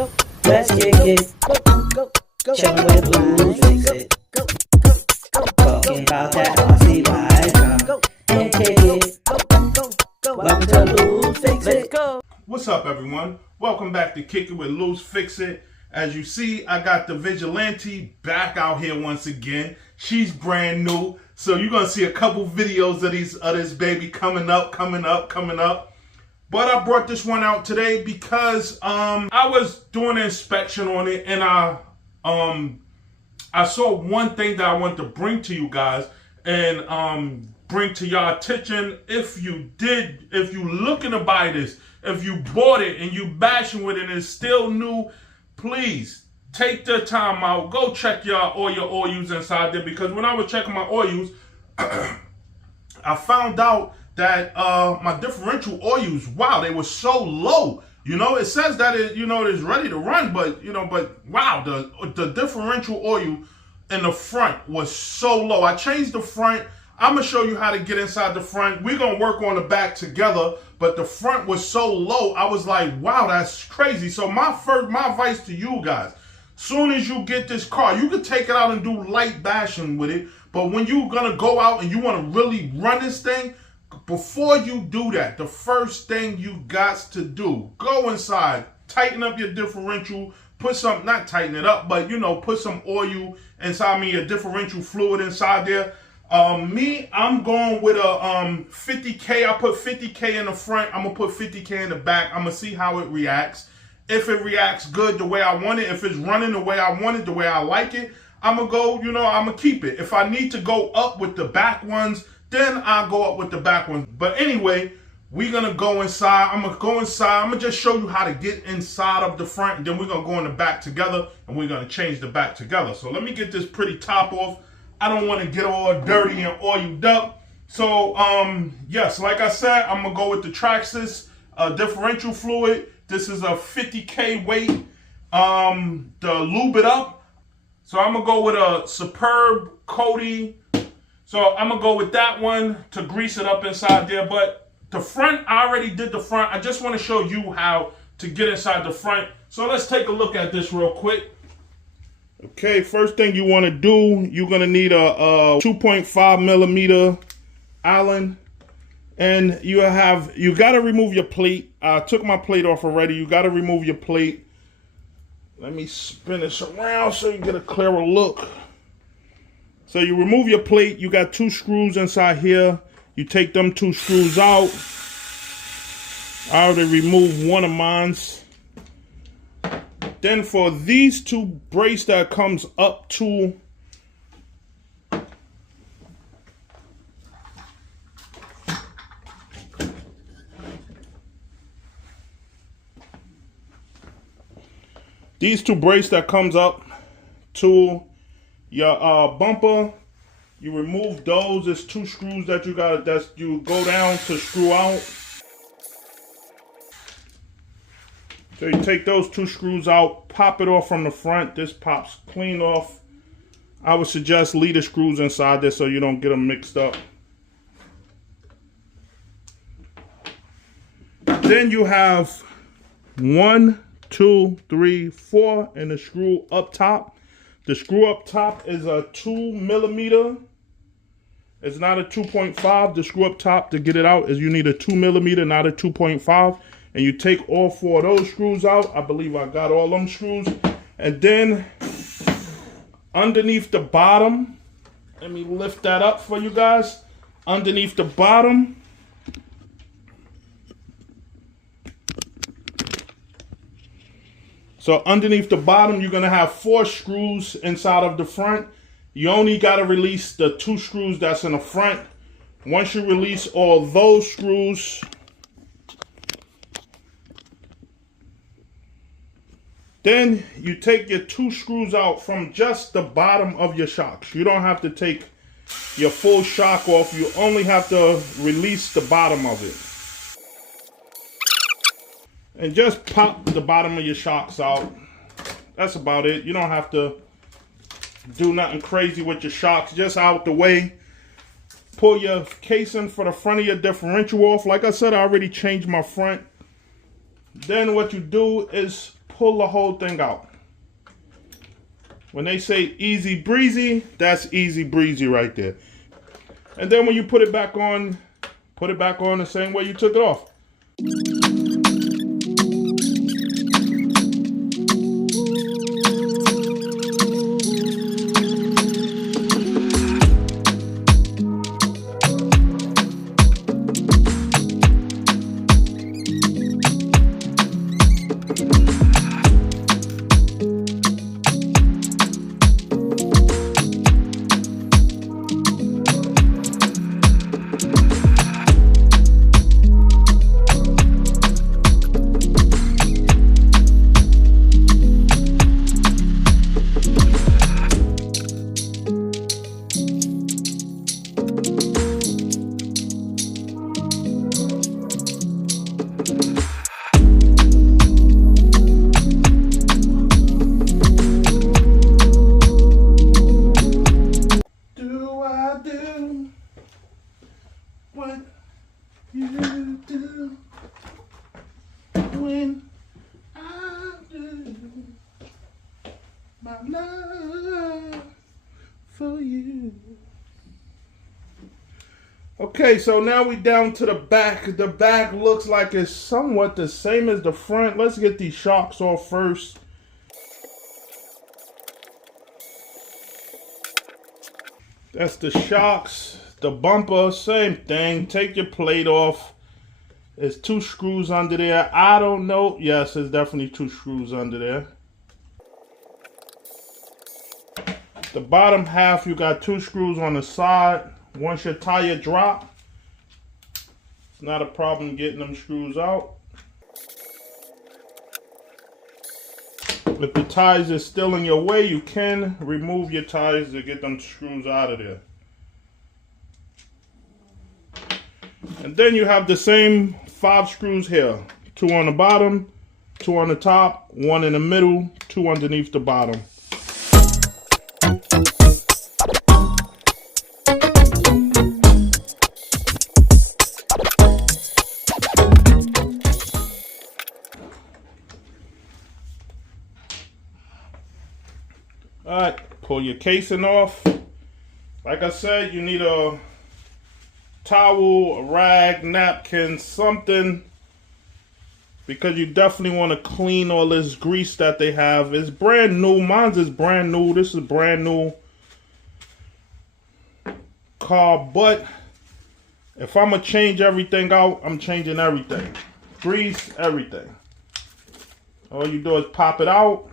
Let's kick it. Chillin' with Blues Fix It. Talking about that RC life. And kick it. Welcome to Blues Fix It. What's up, everyone? Welcome back to Kick It with Luz Fix It. As you see, I got the Vigilante back out here once again. She's brand new, so you're gonna see a couple videos of this baby coming up. But I brought this one out today because I was doing an inspection on it, and I saw one thing that I wanted to bring to you guys and bring to your attention. If you looking to buy this, if you bought it and you bashing with it and it's still new, please take the time out. Go check all your oils inside there, because when I was checking my oils, I found out that my differential oils, wow, they were so low. You know, it says that it is ready to run, but wow, the differential oil in the front was so low. I changed the front. I'm gonna show you how to get inside the front. We're gonna work on the back together, but the front was so low, I was like, wow, that's crazy. So my advice to you guys, soon as you get this car, you can take it out and do light bashing with it, but when you're gonna go out and you wanna really run this thing, before you do that, the first thing you got to do, go inside, tighten up your differential, put some, not tighten it up, but put some oil inside your differential fluid inside there. I'm going with a 50K. I put 50K in the front. I'm gonna put 50K in the back. I'm gonna see how it reacts. If it reacts good the way I want it, if it's running the way I want it, the way I like it, I'm gonna go, I'm gonna keep it. If I need to go up with the back ones, then I'll go up with the back ones. But anyway, we're gonna go inside. I'm gonna go inside. I'm gonna just show you how to get inside of the front, and then we're gonna go in the back together, and we're gonna change the back together. So let me get this pretty top off. I don't want to get all dirty and oiled up. So, yes, like I said, I'm going to go with the Traxxas differential fluid. This is a 50K weight to lube it up. So I'm going to go with a Superb Cody. So I'm going to go with that one to grease it up inside there. But the front, I already did the front. I just want to show you how to get inside the front. So let's take a look at this real quick. Okay, first thing you want to do, you're going to need a 2.5 millimeter Allen, and you got to remove your plate. I took my plate off already. You got to remove your plate. Let me spin this around so you get a clearer look. So you remove your plate. You got 2 screws inside here. You take them 2 screws out. I already removed one of mine. Then for these 2 brace that comes up to your bumper, you remove those. There's 2 screws that you go down to screw out. So you take those 2 screws out, pop it off from the front. This pops clean off. I would suggest leave the screws inside there so you don't get them mixed up. Then you have 1, 2, 3, 4, and the screw up top. The screw up top is a 2 millimeter. It's not a 2.5. The screw up top to get it out is you need a 2 millimeter, not a 2.5. And you take all 4 of those screws out. I believe I got all them screws. And then underneath the bottom, let me lift that up for you guys. Underneath the bottom, so underneath the bottom, you're going to have 4 screws inside of the front. You only got to release the 2 screws that's in the front. Once you release all those screws, then you take your 2 screws out from just the bottom of your shocks. You don't have to take your full shock off. You only have to release the bottom of it. And just pop the bottom of your shocks out. That's about it. You don't have to do nothing crazy with your shocks. Just out the way. Pull your casing for the front of your differential off. Like I said, I already changed my front. Then what you do is pull the whole thing out. When they say easy breezy, that's easy breezy right there. And then when you put it back on the same way you took it off. What you do when I do my love for you. Okay, so now we down to the back. The back looks like it's somewhat the same as the front. Let's get these shocks off first. That's the shocks. The bumper, same thing. Take your plate off. There's 2 screws under there. I don't know. Yes, there's definitely 2 screws under there. The bottom half, you got 2 screws on the side. Once your tire drop, it's not a problem getting them screws out. If the tires are still in your way, you can remove your tires to get them screws out of there. And then you have the same 5 screws here. 2 on the bottom, 2 on the top, 1 in the middle, 2 underneath the bottom. Alright, pull your casing off. Like I said, you need a towel, a rag, napkin, something, because you definitely want to clean all this grease that they have. It's brand new. Mine's is brand new. This is brand new car, but if I'm going to change everything out, I'm changing everything. Grease, everything. All you do is pop it out.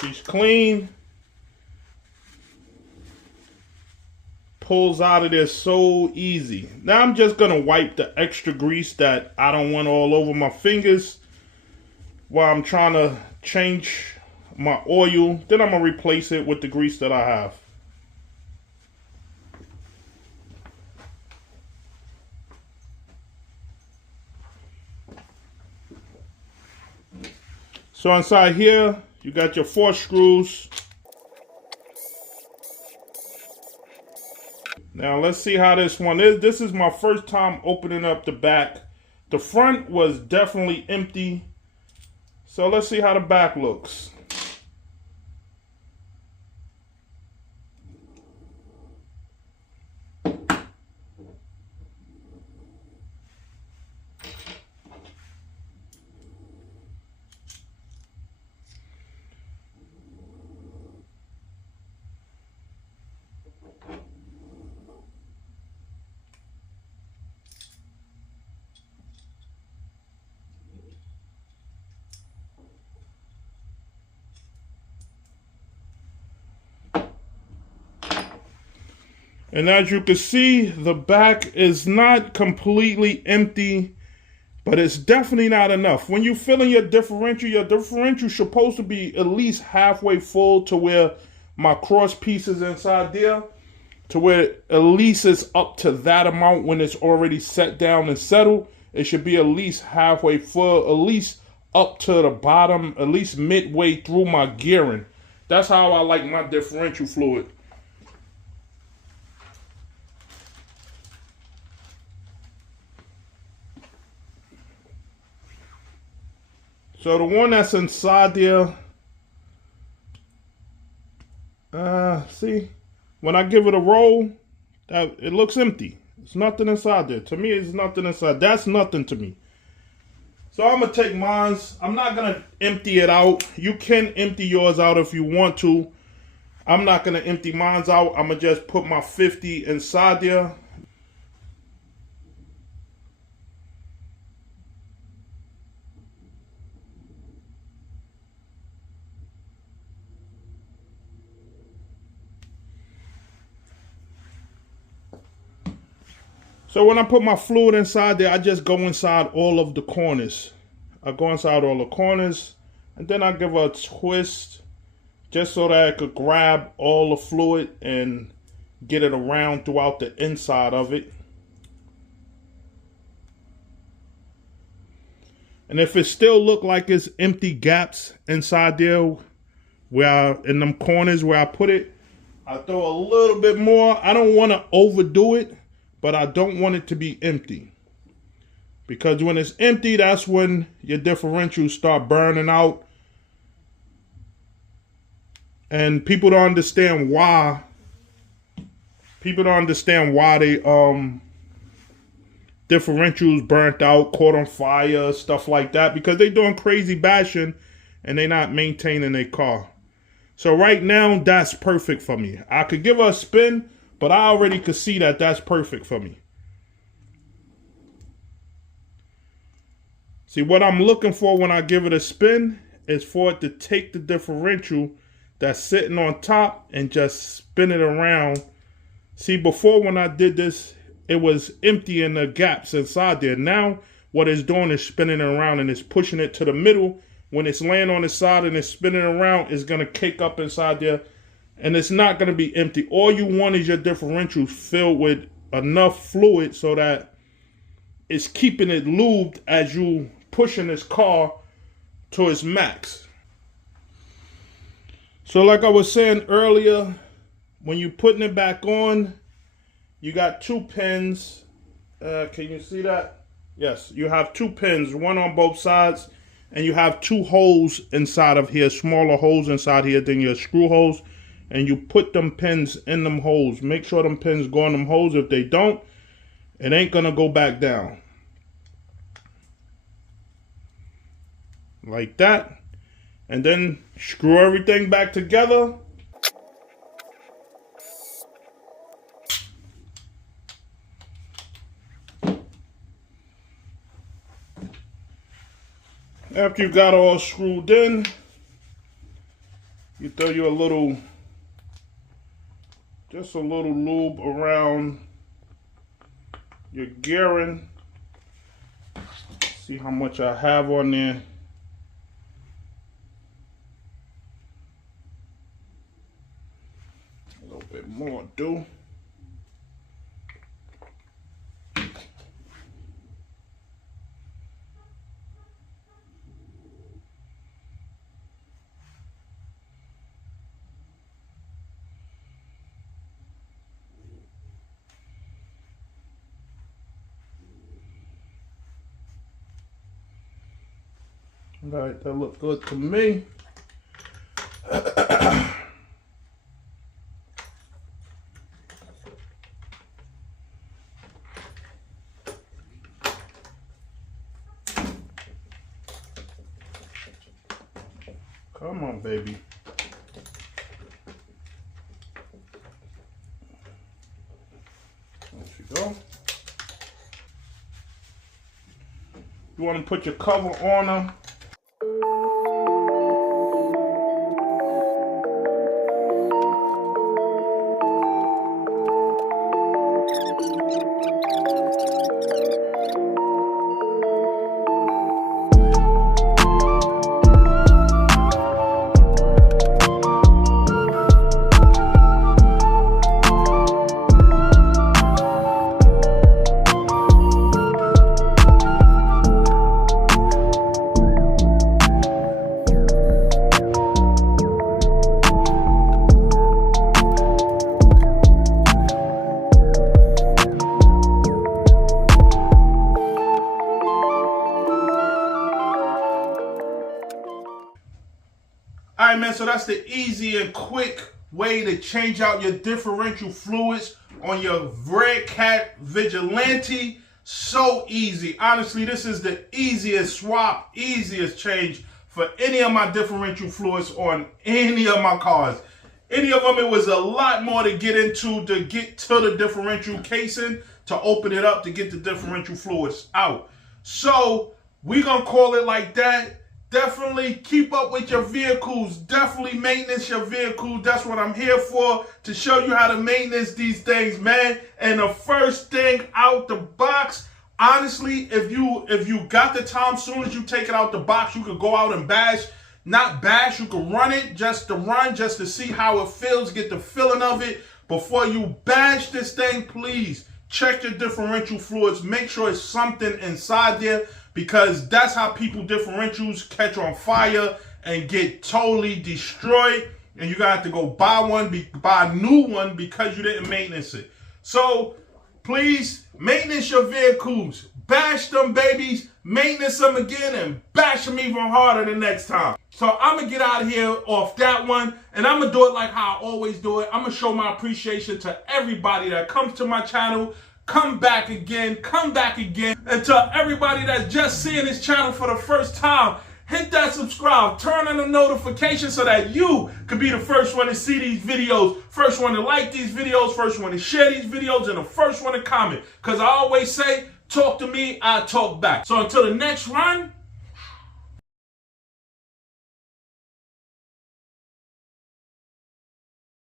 She's clean. Pulls out of there so easy. Now I'm just going to wipe the extra grease that I don't want all over my fingers while I'm trying to change my oil. Then I'm going to replace it with the grease that I have. So inside here, you got your 4 screws. Now let's see how this one is. This is my first time opening up the back. The front was definitely empty. So let's see how the back looks. And as you can see, the back is not completely empty, but it's definitely not enough. When you fill in your differential is supposed to be at least halfway full to where my cross piece is inside there, to where at least it's up to that amount when it's already set down and settled. It should be at least halfway full, at least up to the bottom, at least midway through my gearing. That's how I like my differential fluid. So the one that's inside there, see, when I give it a roll, it looks empty. There's nothing inside there. To me, it's nothing inside. That's nothing to me. So I'm going to take mine. I'm not going to empty it out. You can empty yours out if you want to. I'm not going to empty mine out. I'm going to just put my 50 inside there. So when I put my fluid inside there, I just go inside all of the corners. I go inside all the corners, and then I give a twist just so that I could grab all the fluid and get it around throughout the inside of it. And if it still look like it's empty gaps inside there, in them corners where I put it, I throw a little bit more. I don't want to overdo it, but I don't want it to be empty. Because when it's empty, that's when your differentials start burning out. And people don't understand why. People don't understand why they differentials burnt out, caught on fire, stuff like that. Because they're doing crazy bashing and they're not maintaining their car. So right now, that's perfect for me. I could give her a spin, but I already could see that that's perfect for me. See, what I'm looking for when I give it a spin is for it to take the differential that's sitting on top and just spin it around. See, before when I did this, it was empty in the gaps inside there. Now, what it's doing is spinning it around and it's pushing it to the middle. When it's laying on the side and it's spinning around, it's going to cake up inside there. And it's not going to be empty. All you want is your differential filled with enough fluid so that it's keeping it lubed as you pushing this car to its max. So like I was saying earlier, when you're putting it back on, you got 2 pins. Can you see that? Yes, you have 2 pins, one on both sides, and you have 2 holes inside of here, smaller holes inside here than your screw holes. And you put them pins in them holes. Make sure them pins go in them holes. If they don't, it ain't gonna go back down. Like that. And then screw everything back together. After you got all screwed in, you throw you just a little lube around your gearing. See how much I have on there. A little bit more do. All right, that looks good to me. Come on, baby. There you go. You want to put your cover on her. Alright, man, so that's the easy and quick way to change out your differential fluids on your Redcat Vigilante. So easy. Honestly, this is the easiest swap, easiest change for any of my differential fluids on any of my cars. Any of them, it was a lot more to get into to get to the differential casing, to open it up, to get the differential fluids out. So we're going to call it like that. Definitely keep up with your vehicles. Definitely maintenance your vehicle. That's what I'm here for, to show you how to maintenance these things, man. And the first thing out the box, honestly, if you got the time, soon as you take it out the box, you could go out and bash. Not bash, you can run it just to run, just to see how it feels, get the feeling of it. Before you bash this thing, please check your differential fluids. Make sure it's something inside there, because that's how people differentials catch on fire and get totally destroyed. And you're going to have to go buy a new one because you didn't maintenance it. So please maintenance your vehicles. Bash them babies, maintenance them again, and bash them even harder the next time. So I'm going to get out of here off that one, and I'm going to do it like how I always do it. I'm going to show my appreciation to everybody that comes to my channel. Come back again, and to everybody that's just seeing this channel for the first time, hit that subscribe, turn on the notification so that you can be the first one to see these videos, first one to like these videos, first one to share these videos, and the first one to comment. Because I always say, talk to me, I talk back. So until the next run,